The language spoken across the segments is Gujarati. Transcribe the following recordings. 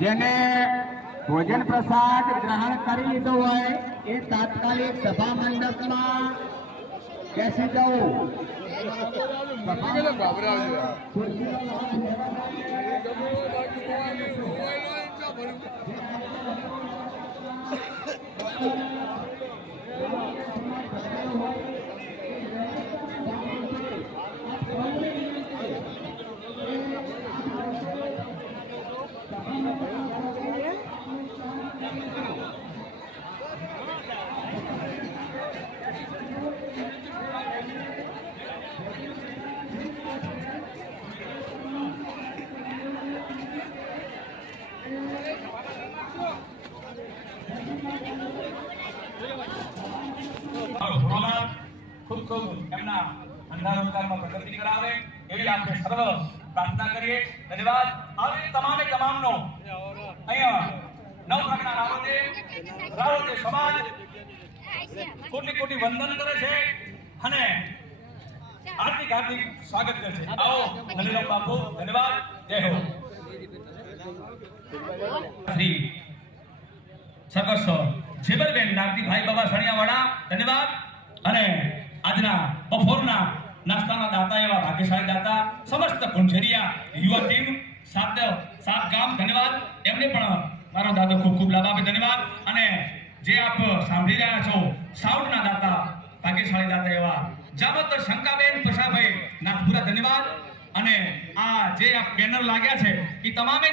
જેને ભોજન પ્રસાદ ગ્રહણ કરી લીધો હોય એ તાત્કાલિક સભા મંડપમાં બેસી જવું. ખૂબ ખૂબ એમના અંધારોકારમાં પ્રગતિ કરાવે એવી આપણે સર્વ પ્રાર્થના કરીએ. ધન્યવાદ. આવે તમામે તમામનો અહીંયા નવપ્રજ્ઞા રાવતે સમાજ કોટી કોટી વંદન કરે છે અને હાર્દિક હાર્દિક સ્વાગત કરે છે. આવો નલિનમ બાપુ. ધન્યવાદ. જય હો. શ્રી સર્વસ્વ જેબરબેન નાગજીભાઈ બાબા સણિયાવાળા. ધન્યવાદ. અને આજના બપોરના નાસ્તાના દાતા એવા ભાગ્યશાળી દાતા સમસ્ત કુંજરિયા યુવા ટીમ સાત ગામ. ધન્યવાદ. એમને પણ મારો દાદો ખૂબ ખૂબ લાભ આપે. ધન્યવાદ. અને જે આપ સાંભળી રહ્યા છો સાઉન્ડના દાતા ભાગ્યશાળી દાતા એવા જામોતર શંકાબેન પશાભાઈ નાથપુરા. ધન્યવાદ. અને આ જે આ બેનર લાગ્યા છે એ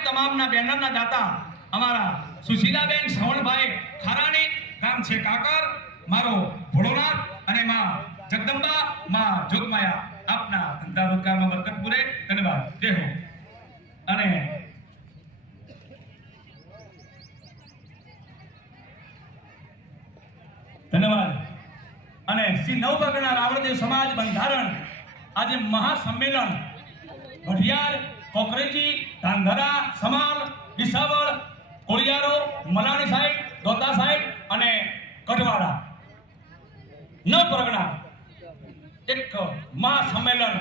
તમામના બેનરના દાતા અમારા સુશીલાબેન શ્રવણભાઈ ખારાણી, ગામ છે કાકર, મારો ભોળોનાથ અને માં જગદંબા, માં જોગમાયા. આપના ધંધા રોજગારમાં બરકત પૂરે. ધન્યવાદ. જય હો. અને ધન્યવાદ. અને શ્રી નવપ્રજ્ઞા રાવળદેવ સમાજ બંધારણ આજે મહાસંમેલન વઢિયાર, કોકરેજી, ધાંધરા, સમાલ, વિસાવળ, કોળિયારો, મલાણી સાઈડ, દોતા સાઈડ અને કઢવાડા નવપ્રજ્ઞા એક મહાસંમેલન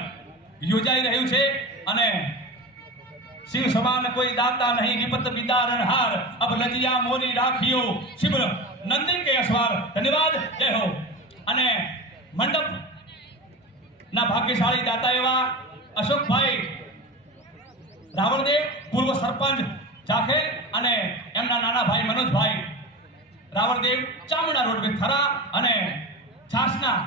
યોજાઈ રહ્યું છે. અને સિંહ સમાન કોઈ દાતા નહીં, વિપત વિદારણ હાર, અબ લજિયા મોરી રાખ્યો, શિવર નંદન કે અસવાર. ધન્યવાદ. જય હો. અને મંડપ ના ભાગ્યશાળી દાતા એવા અશોકભાઈ રાવળદેવ, પૂર્વ સરપંચ જાખેર, અને એમના નાના ભાઈ મનોજભાઈ રાવળદેવ, ચામુંડા રોડ થરા. અને છાસના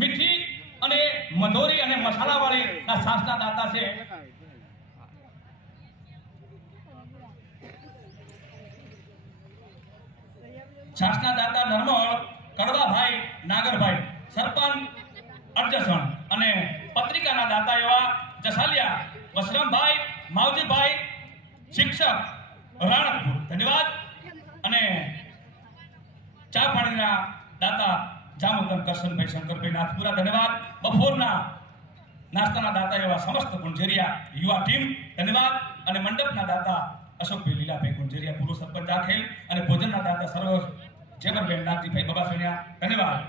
મીઠી અને મધોરી અને મસાલાવાળી ના છાસના દાતા છે છાસના દાતા નરમળ, કડવાભાઈ, નાગરભાઈ, સરપંચ અડજસણ. અને પત્રિકાના દાતા એવા જસાલિયા, વસરામભાઈ, માવજીભાઈ, શિક્ષક રાણકપુર. ધન્યવાદ. અને ચા પાણીના દાતા જામોતર કરશનભાઈ, શંકરભાઈ નાથપુરા. ધન્યવાદ. બપોરના નાસ્તાના દાતા એવા સમસ્ત ગુંજરિયા યુવા ટીમ. ધન્યવાદ. અને મંડપના દાતા અશોકભાઈ લીલાભાઈ ગુંજરિયા, પૂર્વ સરપંચ આખેલ. અને ભોજનના દાતા સર્વ જેબરબેન નાગજીભાઈ બાબા સણિયા. ધન્યવાદ.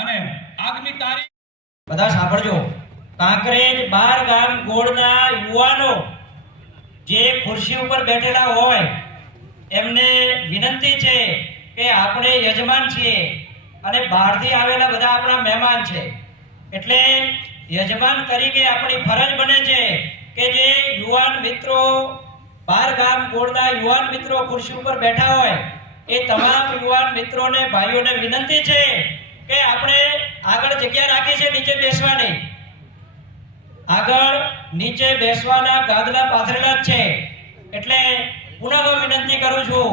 અને આગામી તારીખ બધા સાંભળજો. કાંકરેજ 12 ગામ ગોળના યુવાનો જે ખુરશી ઉપર બેઠેલા હોય એમને વિનંતી છે કે આપણે યજમાન છીએ અને બહારથી આવેલા બધા આપણા મહેમાન છે. એટલે યજમાન તરીકે આપણી ફરજ બને છે કે જે યુવાન મિત્રો બાર ગામ ગોળના યુવાન મિત્રો ખુરશી ઉપર બેઠા હોય એ તમામ યુવાન મિત્રોને ભાઈઓને વિનંતી છે કે આપણે આગળ જગ્યા રાખી છે નીચે બેસવાની. આગળ નીચે બેસવાના ગાદલા પાથરેલા જ છે. એટલે પુનઃ વિનંતી કરું છું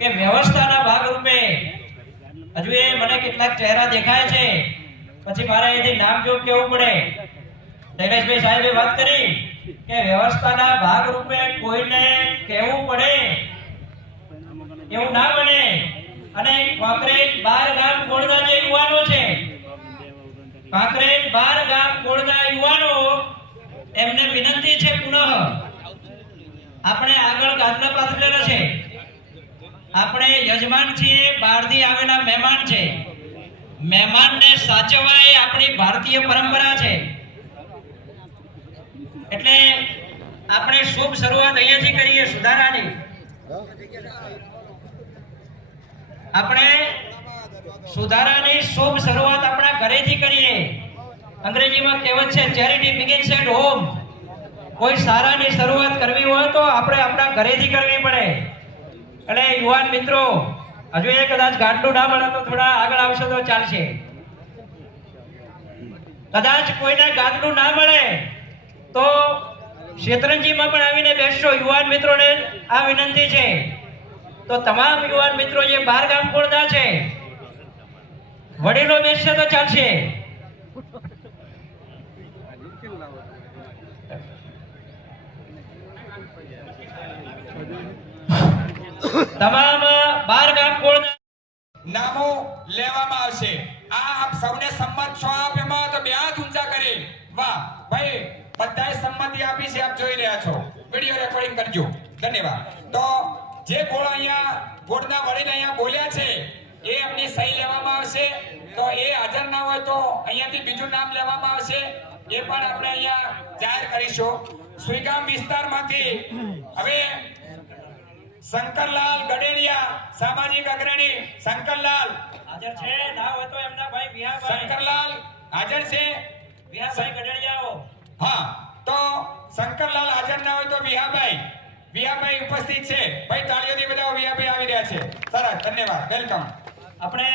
કે વ્યવસ્થાના ભાગરૂપે હજુ એ મને કેટલાક ચહેરા દેખાય છે, પછી મારે એથી નામ જોગ કેવું પડે. શૈલેષભાઈ સાહેબે વાત કરી કે વ્યવસ્થાના ભાગરૂપે કોઈને કહેવું પડે એવું ના બને. અને કોંકરેજ 12 ગામ ગોળના જે યુવાનો છે, કોંકરેજ 12 ગામ ગોળના યુવાનો એમને વિનંતી છે પુનઃ આપણે આગળ ગાદલા પાથરેલા છે. આપણે યજમાન છીએ, બહારથી આવેલા મહેમાન છે. મહેમાનને સાચવવા એ આપણી ભારતીય પરંપરા છે. એટલે આપણે શુભ શરૂઆત અહીંયાથી કરીએ સુધારાની. આપણે સુધારાની શુભ શરૂઆત આપણા ઘરેથી કરીએ. અંગ્રેજીમાં કહેવત છે ચેરિટી બિગિન્સ એટ હોમ. કોઈ સારાની શરૂઆત કરવી હોય તો આપણે આપણા ઘરેથી કરવી પડે. એટલે યુવાન મિત્રો હજુ એ કદાચ ગાંઠનું ના મળે તો થોડા આગળ આવશો તો ચાલશે. કદાચ કોઈને ગાંઠનું ના મળે તો શેતરંજીમાં પણ આવીને બેસશો. યુવાન મિત્રોને આ વિનંતી છે. તો તમામ યુવાન મિત્રો જે 12 ગામ ગોળના છે, વડીલો બેસશે તો ચાલશે. તમામ 12 ગામ ગોળના નામો લેવામાં આવશે. આપ સૌને સંમત છો? આપ એમાં તો બે હાથ ઊંચા કરી. વાહ ભાઈ, બધાએ સંમતિ આપી છે, આપ જોઈ રહ્યા છો. વિડિયો રેકોર્ડિંગ કરજો. ધન્યવાદ. તો જે ગોળ અહીંયા ગોળના વડીલ અહીંયા બોલ્યા છે એ એમની સહી લેવામાં આવશે. તો એ હાજર ના હોય તો અહીંયાથી બીજું નામ લેવામાં આવશે. એ પણ આપણે અહીંયા જાહેર કરીશું. સુઈગામ વિસ્તારમાંથી હવે શંકરલાલ ગડેરિયા, સામાજિક અગ્રણી શંકરલાલ હાજર છે. ના હોય તો એમના ભાઈ વિહાભાઈ. શંકરલાલ હાજર છે? વિહાભાઈ ગઢડિયાઓ. હા, તો શંકરલાલ હાજર ના હોય તો વિહાભાઈ ઉપસ્થિત છે. ભાઈ તાળીઓથી બધા વિહાભાઈ આવી રહ્યા છે. સરસ, ધન્યવાદ, વેલકમ. આપણે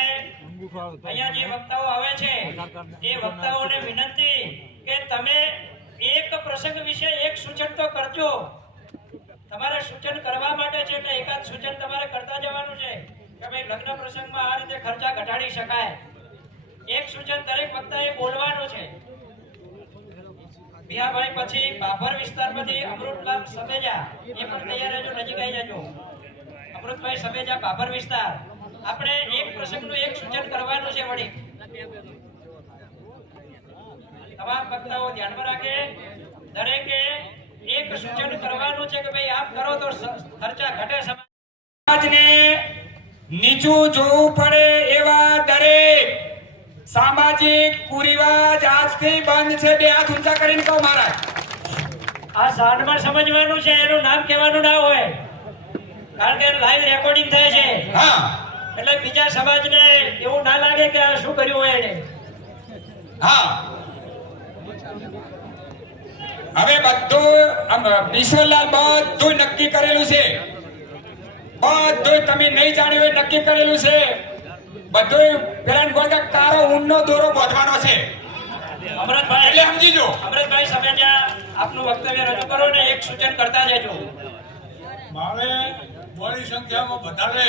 અહીંયા જે વક્તાઓ આવે છે એ વક્તાઓને વિનંતી કે તમે એક પ્રસંગ વિશે એક સૂચન તો કરજો. તમારે સૂચન કરવા માટે છે એટલે એકાદ સૂચન તમારે કરતા જવાનું છે કે ભાઈ લગ્ન પ્રસંગમાં આ રીતે ખર્ચા ઘટાડી શકાય. એક સૂચન દરેક વક્તાએ બોલવાનું છે. બિહાભાઈ પછી બાભર વિસ્તારમાંથી અમૃતલાલ સમેજા, એ પણ તૈયાર રહેજો, નજીક આવી જજો. અમૃતભાઈ સમેજા, બાભર વિસ્તાર. આપણે એક પ્રસંગનું એક સૂચન કરવાનું છે. વળી તમામ વક્તાઓ ધ્યાનમાં રાખે. દરેકે એક સૂચન કરવાનું છે કે ભાઈ આપ કરો તો ખર્ચા ઘટે. સમાજને નીચું જોવું પડે એવા દરેક સામાજિક કુરિવાજ આજથી બંધ છે. બે હાથ ઊંચા કરીને કહો મહારાજ. આ સાંડમાં સમજવાનું છે, એનું નામ કહેવાનું ના હોય, કારણ કે લાઈવ રેકોર્ડિંગ થાય છે. હા, એટલે બીજા સમાજને એવું ના લાગે કે આ શું કર્યું હોય એને. હા, હવે બધું ઈશ્વરલાલ બધું નક્કી કરેલું છે. બધું તમે નહીં જાણ્યું હોય નક્કી કરેલું છે. બધું પેલા ગોળકા કારો ઊનનો દોરો બાંધવાનો છે. અમૃતભાઈ એટલે સમજીજો. અમૃતભાઈ સમેજા આપનું વક્તવ્ય રજૂ કરો ને એક સૂચન કરતા જજો. મારે મોટી સંખ્યામાં વધારે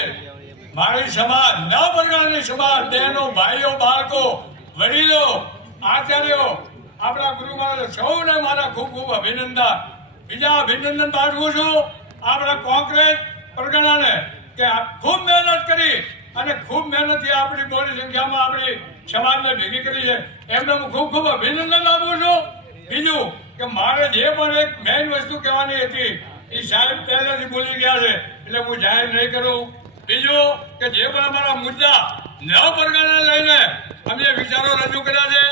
મારી સમાજ, ન પ્રકારની સમાજ, બહેનો, ભાઈઓ, બાળકો, વડીલો, આચાર્યો, આપણા ગુરુ મહારાજ સૌને મારા ખૂબ ખૂબ અભિનંદન. બીજા અભિનંદન પાઠવું છું આપણા કોંકરેજ પરગણાને કે ખૂબ મહેનત કરી અને ખૂબ મહેનતથી આપણી મોટી સંખ્યામાં આપણી સમાજને ભેગી કરી છે. એમને હું ખૂબ ખૂબ અભિનંદન આપું છું. બીજું કે મારે જે પણ એક મેઇન વસ્તુ કહેવાની હતી એ સાહેબ પહેલેથી બોલી ગયા છે એટલે હું જાહેર નહીં કરું. બીજું કે જે પણ અમારા મુદ્દા નવ પરગણાને લઈને અમે વિચારો રજૂ કર્યા છે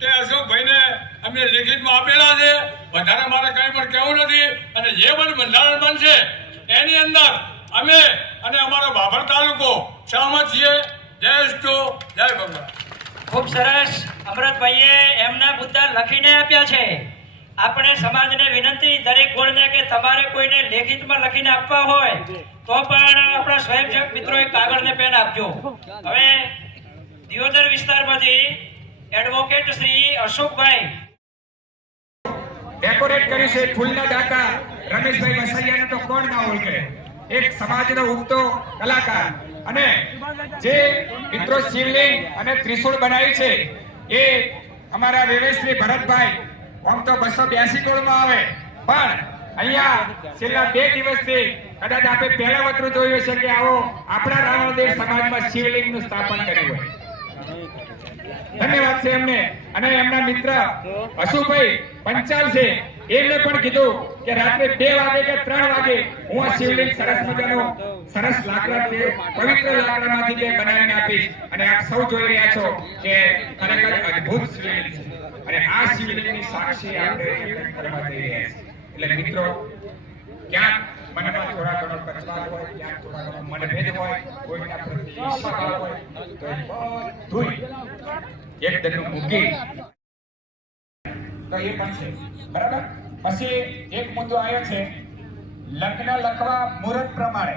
તે અશોકભાઈને અમે લેખિતમાં આપેલા છે. વધારે મારે કંઈ પણ કહેવું નથી. અને જે પણ બંધારણ બનશે એની અંદર અમે અને અમારો બાભર તાલુકો સહમત છીએ. જય અસ્તુ, જય ભગવાન. ખૂબ સરસ. અમૃતભાઈએ એમના મુદ્દા લખીને આપ્યા છે. આપણે સમાજને વિનંતી દરેક ગોળને કે તમારે કોઈને લેખિતમાં લખીને આપવા હોય તો પણ આપણા સ્વયંસેવક મિત્રો એક કાગળ ને પેન આપજો. હવે દિયોદર વિસ્તારમાંથી એડવોકેટ શ્રી અશોકભાઈ ડેકોરેટ કર્યું છે ફૂલના દાતા રમેશભાઈ વસૈયાને તો કોણ ના ઓળખે. એક સમાજનો ઉગતો કલાકાર. અને જે મિત્રો શિવલિંગ અને ત્રિશૂળ બનાવ્યું છે એ અમારા વિવેકશ્રી ભરતભાઈ આમ તો 282 કરોડમાં આવે, પણ અહીંયા છેલ્લા 2 દિવસથી કદાચ આપણે પહેલા વતરું જોયું છે કે આવો આપણા રાવણદેવ સમાજમાં શિવલિંગનું સ્થાપન કર્યું હોય. ધન્યવાદ છે એમને. અને એમના મિત્ર અશુભાઈ પંચાલ છે, એમને પણ કીધું કે રાત્રે 2 વાગે કે 3 વાગે હું આ શિવલિંગ સરસ મજાનો સરસ લાકડાથી પવિત્ર લાકડામાંથી જે બનાવીને આપીશ. અને આપ સૌ જોઈ રહ્યા છો કે ખરેખર અદ્ભુત શિવલિંગ છે. અને આ શિવલિંગની સાક્ષી આપણે કરવા જઈ રહ્યા છીએ. એટલે મિત્રો, ક્યાંક મનમાં થોડા ઘણો કચવાટ હોય, ક્યાંક થોડા ઘણો મનભેદ હોય, કોઈના પ્રત્યે ઈર્ષા હોય, તો એ બધું એક દંડું મૂકી તો એ પણ છે. બરાબર. પછી એક મુદ્દો આવ્યો છે, લગ્ન લખવા મુહૂર્ત પ્રમાણે.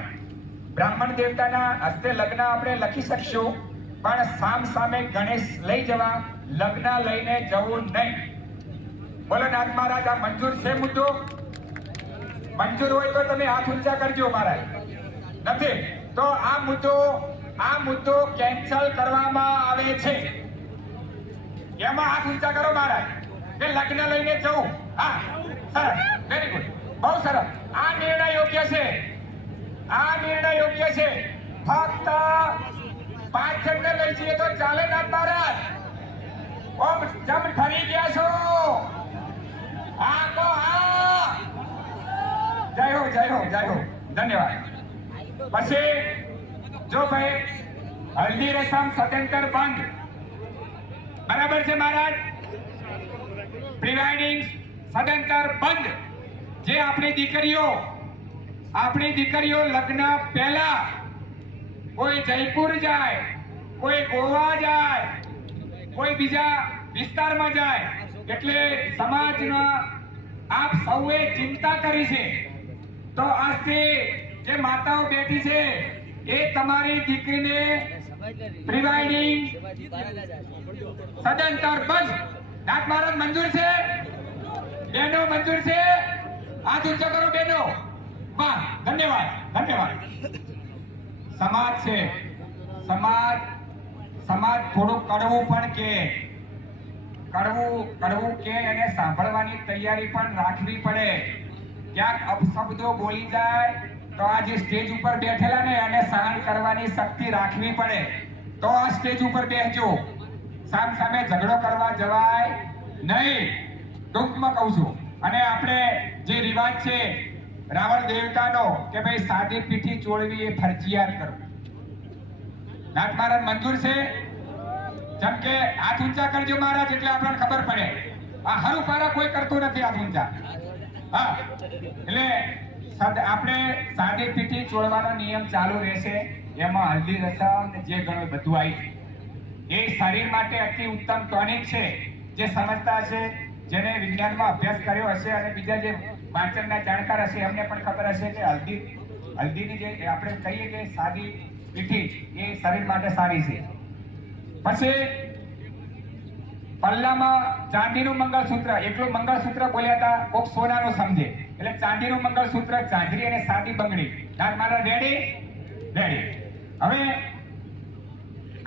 બ્રાહ્મણ દેવતાના હસ્તે લગ્ન આપણે લખી શકશું, પણ સામ સામે ગણેશ લઈ જવા, લગ્ન લઈને જવું નહીં. બોલો નાથ મહારાજ, આ મંજૂર છે મુદ્દો? મંજૂર હોય તો તમે હાથ ઊંચા કરજો મહારાજ. નથી તો આ મુદ્દો કેન્સલ કરવામાં આવે છે. એમાં હાથ ઊંચા કરો મહારાજ કે લગ્ન લઈને જવું. હા, સરસ, વેરી ગુડ, બહુ સરસ. આ નિર્ણય યોગ્ય છે. આ નિર્ણય યોગ્ય છે. ફક્ત 5 જણને લઈ જઈએ તો ચાલે નાથ મહારાજ? ઓમ જમ ઠરી ગયા છો. હા તો હા, જય હો, જય હો, જય હો. ધન્યવાદ. પછી જો ભાઈ હલ્દી રસમ સદંતર બંધ. બરાબર છે મહારાજ? પ્રી વેડિંગ સદંતર બંધ. જે આપણી દીકરીઓ લગ્ન પહેલા કોઈ જયપુર જાય, કોઈ ગોવા જાય, કોઈ બીજા વિસ્તારમાં જાય, એટલે સમાજના આપ સૌએ ચિંતા કરી છે. તો આજથી જે માતાઓ બેઠી છે એ તમારી દીકરીને પ્રી વેડિંગ સદંતર બંધ. નાથ મહારાજ મંજૂર છે? બેનો મંજૂર છે? હાથ ઊંચો કરો બેનો. વાહ, ધન્યવાદ, ધન્યવાદ. સમાજ છે, સમાજ થોડું કડવું પણ કે કડવું કે એને સાંભળવાની તૈયારી પણ રાખવી પડે. ક્યાંક અપશબ્દો બોલી જાય તો આ જે સ્ટેજ ઉપર બેઠેલા ને એને સહન કરવાની શક્તિ રાખવી પડે. તો આ સ્ટેજ ઉપર બેસજો. સામ સામે ઝઘડો કરવા જવાય નહીં, ટૂંકમાં કહું છું. અને આપણે જે રિવાજ છે રાવણ દેવતાનો કે ભાઈ સાદી પીઠી ચોળવી એ ફરજિયાત કરવું. નાથ મહારાજ મંજૂર છે? જેમ કે હાથ ઊંચા કરજો મહારાજ, એટલે આપણને ખબર પડે. આ હર ઉપારા કોઈ કરતું નથી હાથ ઊંચા. હા, એટલે આપણે સાદી પીઠી ચોળવાનો નિયમ ચાલુ રહેશે. એમાં હલ્દી રસમ ને જે ગણો બધું આવી. એ શરીર માટે અતિ ઉત્તમ ટોનિક છે. જે સમજતા હશે, જેને વિજ્ઞાનમાં અભ્યાસ કર્યો હશે અને બીજા જે વાંચનના જાણકાર હશે એમને પણ ખબર હશે કે હલ્દીની જે આપણે કહીએ કે સાદી પીઠી એ શરીર માટે સારી છે. પછી પલ્લામાં ચાંદીનું મંગળસૂત્ર, એકલું મંગળસૂત્ર બોલ્યા હતા, કોક સોનાનું સમજે, એટલે ચાંદીનું મંગળસૂત્ર, ઝાંઝરી અને સાદી બંગડી. નાથ મહારાજ રેડી? રેડી. હવે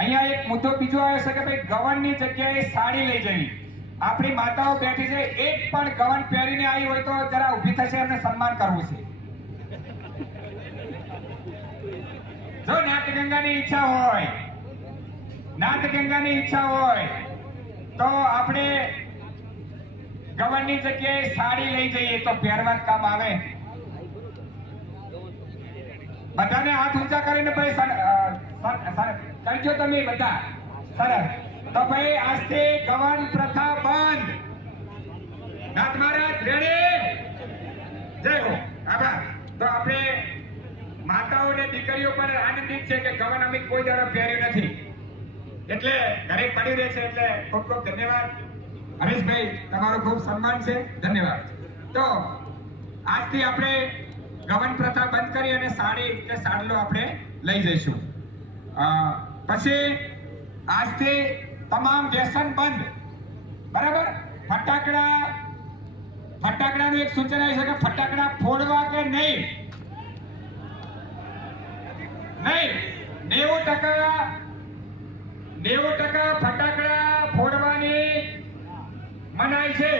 અહીંયા એક મુદ્દો બીજો આવ્યો છે કે ભાઈ ગવનની જગ્યાએ સાડી લઈ જવી. આપણી માતાઓ બેઠી છે, એક પણ ગવન પહેરીને આવી હોય તો જરા ઊભી થશે, એમને સન્માન કરવું છે. જો નાથગંગાની ઈચ્છા હોય તો આપણે ગવનની જગ્યાએ સાડી લઈ જઈએ તો પહેરવાનું કામ આવે. બધાને હાથ ઊંચા કરીને ભાઈ કરજો તમે બધા. સરસ. તો ભાઈ આજથી ગવન પ્રથા બંધ. નાથ મહારાજ રેડી? જય હો. આભાર. તો આપણે માતાઓ અને દીકરીઓ પણ આનંદિત છે કે ગવન અમે કોઈ દાડો પહેર્યું નથી, એટલે ઘરે પડી રહે છે. એટલે ખૂબ ખૂબ ધન્યવાદ હરીશભાઈ, તમારું ખૂબ સન્માન છે, ધન્યવાદ. તો આજથી આપણે ગવન પ્રથા બંધ કરી અને સાડી કે સાડલો આપણે લઈ જઈશું. પછી આજથી તમામ વ્યસન બંધ, બરાબર. ફટાકડાનું એક સૂચન આવી છે કે ફટાકડા ફોડવા કે નહીં. 90% ફટાકડા ફોડવાની મનાઈ છે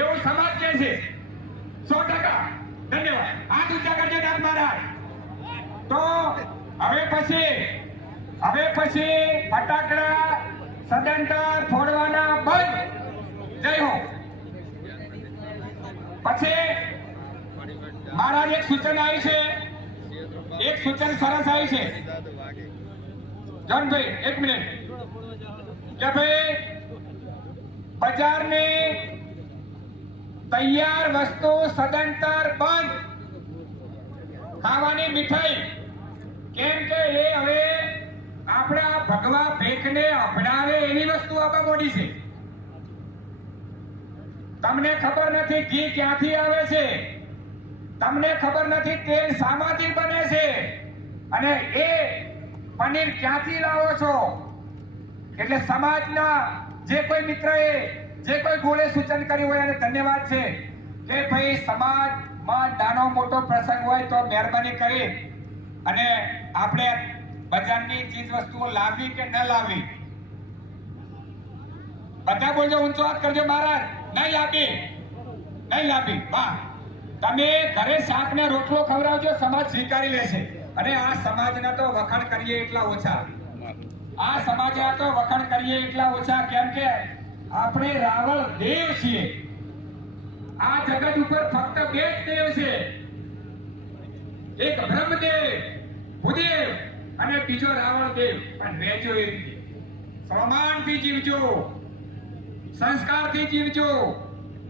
એવું સમાજ કહે છે. 100%. ધન્યવાદ. હાથ ઊંચા કરજો નાથ મહારાજ. તો હવે પછી ફટાકડા સદંતર ફોડવાના બંધ. જય હો. પછી મહારાજ એક સૂચન આવી છે, એક સૂચન સરસ આવી છે. જનભાઈ એક મિનિટ કે ભાઈ બજારની તૈયાર વસ્તુ સદંતર બંધ. ખાવાની મીઠાઈ, કેમ કે એ હવે આપણા ભગવા ભેખને અભડાવે એવી વસ્તુ આપવા મોડી છે. તમને ખબર નથી ઘી ક્યાંથી આવે છે, તમને ખબર નથી તેલ શામાંથી બને છે, અને એ પનીર ક્યાંથી લાવો છો. એટલે સમાજના જે કોઈ મિત્રએ જે કોઈ ગોળે સૂચન કર્યું હોય એને ધન્યવાદ છે કે ભાઈ સમાજમાં નાનો મોટો પ્રસંગ હોય તો મહેરબાની કરી અને આપણે બજારની ચીજ વસ્તુઓ લાવવી કે ન લાવવી. બધા બોલજો, ઊંચો હાથ કરજો. મહારાજ નહીં લાવી. વાહ. તમે ઘરે શાક ને રોટલો ખવડાવજો, સમાજ સ્વીકારી લેશે. અને આ સમાજના તો વખાણ કરીએ એટલા ઓછા, કેમ કે આપણે રાવળ દેવ છીએ. આ જગત ઉપર ફક્ત બે જ દેવ છે, એક બ્રહ્મદેવ ભૂદેવ અને બીજો રાવણ દેવ. પણ રહેજો એ રીતે, સન્માનથી જીવજો, સંસ્કારથી જીવજો,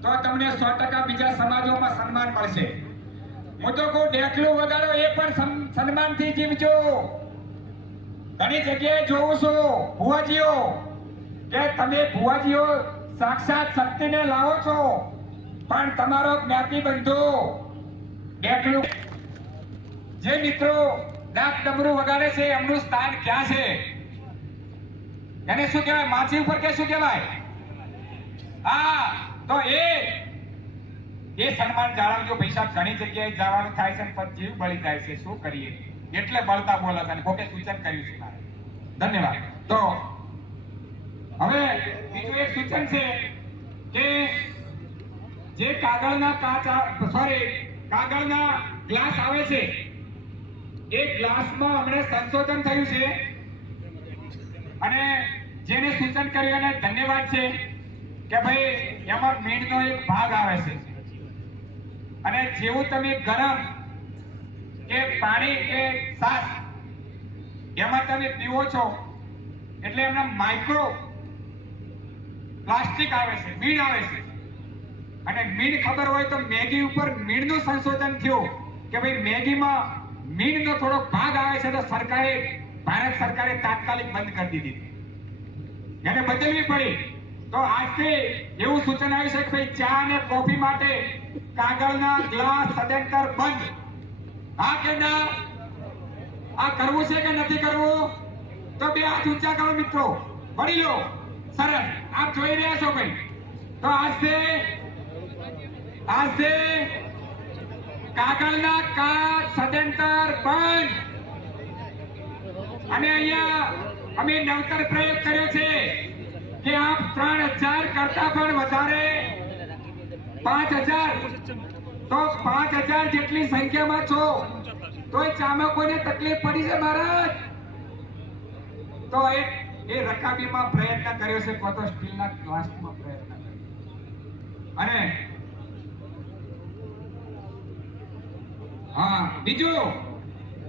તો તમને 100% બીજા સમાજોમાં સન્માન મળશે. હું તો કહું ડેકલું વગાડો એ પણ સન્માનથી જીવજો. ઘણી જગ્યાએ જોઉં છું ભુવાજીઓ કે તમે ભુવાજીઓ સાક્ષાત શક્તિને લાવો છો, પણ તમારો જ્ઞાતિ બંધુ ડેકલું. જે મિત્રો ડાક ડમરું વગાડે છે એમનું સ્થાન ક્યાં છે? એને શું કહેવાય? માછી ઉપર કે શું કહેવાય? હા, તો એ સન્માન જાળવજો. પૈસા ઘણી જગ્યાએ જવાનું થાય છે પણ જીવ બળી જાય છે, શું કરીએ? એટલે બળતા બોલે છે અને કોકે સૂચન કર્યું છે મારે. ધન્યવાદ. તો હવે બીજું એક સૂચન છે કે જે કાગળના ગ્લાસ આવે છે, એ ગ્લાસમાં હમણાં સંશોધન થયું છે અને જેને સૂચન કર્યું એને ધન્યવાદ છે કે ભાઈ એમાં મીણનો એક ભાગ આવે છે અને જેવું તમે ગરમ કે પાણી કે છાશ એમાં તમે પીવો છો એટલે એમના માઇક્રો પ્લાસ્ટિક આવે છે, મીણ આવે છે. અને મીણ ખબર હોય તો મેગી ઉપર મીણનું સંશોધન થયું કે ભાઈ મેગીમાં મીણનો થોડો ભાગ આવે છે તો ભારત સરકારે તાત્કાલિક બંધ કરી દીધી, એને બદલવી પડી. તો આજથી એવું સૂચન આવ્યું છે કે ભાઈ ચા અને કોફી માટે કાગળના ગ્લાસ સદંતર બંધ. હા કે ના? આ કરવું છે કે નથી કરવું? તો બે હાથ ઊંચા કરો મિત્રો, વડીલો. સરસ, આપ જોઈ રહ્યા છો ભાઈ. તો આજથી કાગળના કાચ સદંતર બંધ. અને અહીંયા અમે નવતર પ્રયોગ કર્યો છે કે આપ 3000 કરતા પણ વધારે 5000 તો 5000 જેટલી સંખ્યામાં છો તોય ચામાં કોઈને તકલીફ પડી છે મહારાજ? તો એ રકાબીમાં પ્રયત્ન કર્યો છે, કોતો સ્ટીલના ગ્લાસમાં પ્રયત્ન કર્યો. અને હા, બીજું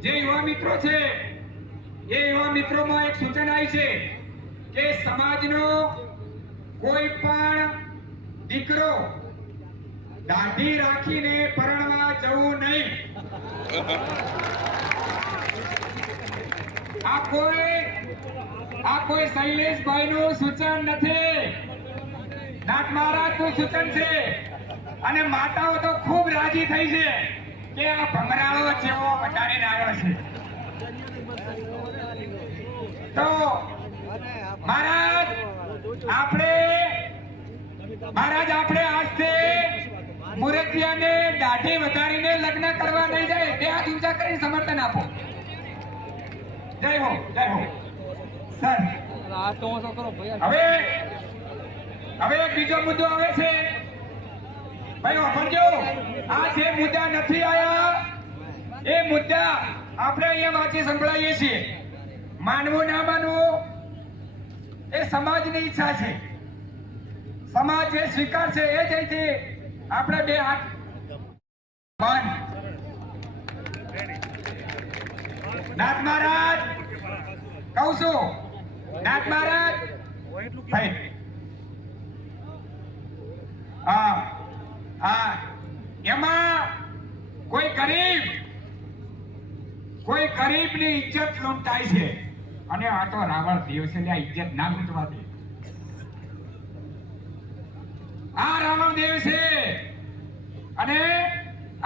જે યુવા મિત્રો છે એ યુવા મિત્રોમાં એક સૂચન આવી છે કે સમાજનો કોઈ પણ દીકરો દાઢી રાખીને પરણવા જવું નહીં. આ કોઈ શૈલેષભાઈ નું સૂચન નથી, નાથ મહારાજ નું સૂચન છે. અને માતાઓ તો ખૂબ રાજી થઈ છે કે આ ભમરાળો જેવો વધારીને આવ્યો છે. તો મહારાજ આપણે આજથી મુરતિયાને દાઢી વધારીને લગ્ન કરવા નહીં જાય. બે હાથ ઊંચા કરીને સમર્થન આપો. જય હો, જય હો. સર હવે એક બીજો મુદ્દો આવે છે. ભાઈ વાપરજો, આ જે મુદ્દા નથી આયા એ મુદ્દા આપણે અહીંયા વાંચી સંભળાવીએ છીએ. માનવું ના માનવું એ સમાજની ઈચ્છા છે. સમાજ જે સ્વીકારશે એ જ અહીંથી આપણે બે હાથ બંધ. નાથ મહારાજ કહું છું, નાથ મહારાજ ભાઈ એમાં કોઈ ગરીબની ઇજ્જત લૂંટાય છે. અને આ તો રાવણ દેવ છે, આ ઇજ્જત ના લૂંટવા દે. આ રાવણ દેવ છે અને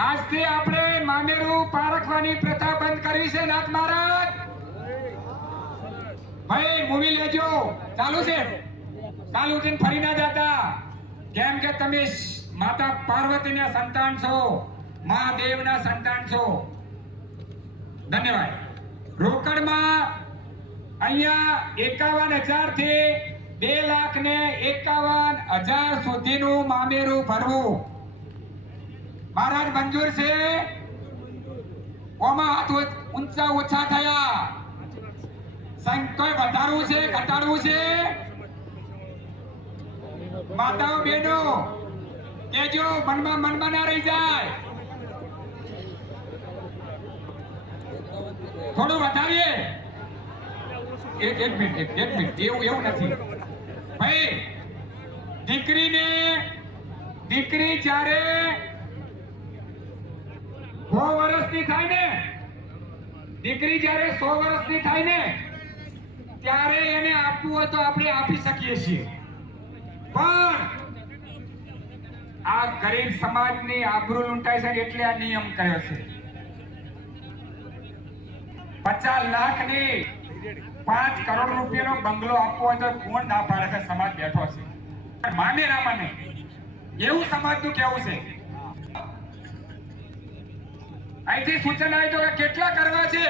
આજથી આપણે મામેરું પારખવાની પ્રથા બંધ કરવી છે. નાથ મહારાજ ભાઈ મૂવી લેજો, ચાલુ છે, કાલ ઉઠીને ફરી ના જતા. કેમ કે તમે માતા પાર્વતીના સંતાન છો, મહાદેવના સંતાન છો. ધન્યવાદ. રોકડમાં અહીંયા 51,000 થી 2,51,000 સુધીનું મામેરું ભરવું મહારાજ મંજૂર છે. ઓમાં હાથ ઊંચા ઓછા થયા. સંખ્યા વધારવું છે, ઘટાડવું છે? માતાઓ બહેનો કેજો, મનમાં ના રહી જાય. થોડું વધારીએ. એક મિનિટ એવું નથી ભાઈ. દીકરી જ્યારે 100 વર્ષની થાય ને, દીકરી જ્યારે 100 વર્ષની થાય ને ત્યારે એને આપવું હોય તો આપણે આપી શકીએ છીએ. પણ આ ગરીબ સમાજની આબરૂ લૂંટાય છે એટલે આ નિયમ કર્યો છે. 50 લાખની 5 કરોડ રૂપિયાનો બંગલો આપવો હોય તો કોણ ના પાડે છે? સમાજ બેઠો છે. માને ના માને એવું સમાજનું કેવું છે. અહીંથી સૂચન આવ્યું તો કેટલા કરવા છે?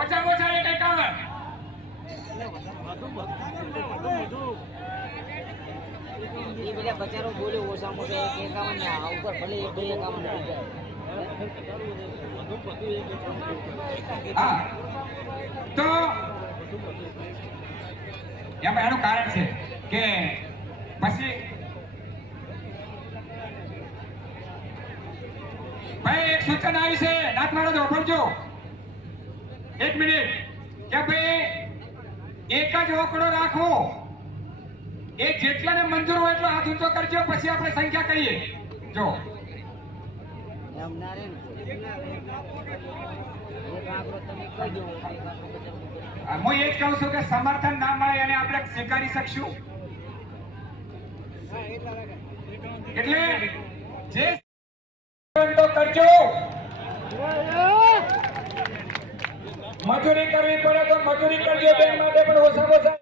ઓછામાં ઓછા 51. એ બધા બચારો બોલે ઓછામાં ઓછા 51 ને આ ઉપર ભલે 51 હા, તો એનું કારણ છે કે પછી ભાઈ એક સૂચન આવી છે. નાથ મહારાજ ઓફરજો એક મિનિટ કે ભાઈ એક જ રોકડો રાખવો. એ જેટલાને મંજૂર હોય એટલો હાથ ઊંચો કરજો, પછી આપણે સંખ્યા કહીએ. જો એમ ના રે ને એક આંકડો તમે કહી દો. હું એ જ કહું છું કે સમર્થન ના મળે એને આપણે સ્વીકારી શકશું. એટલે જે કરજો. મજૂરી કરવી પડે તો મજૂરી કરજો. બેન માટે પણ ઓછામાં ઓછા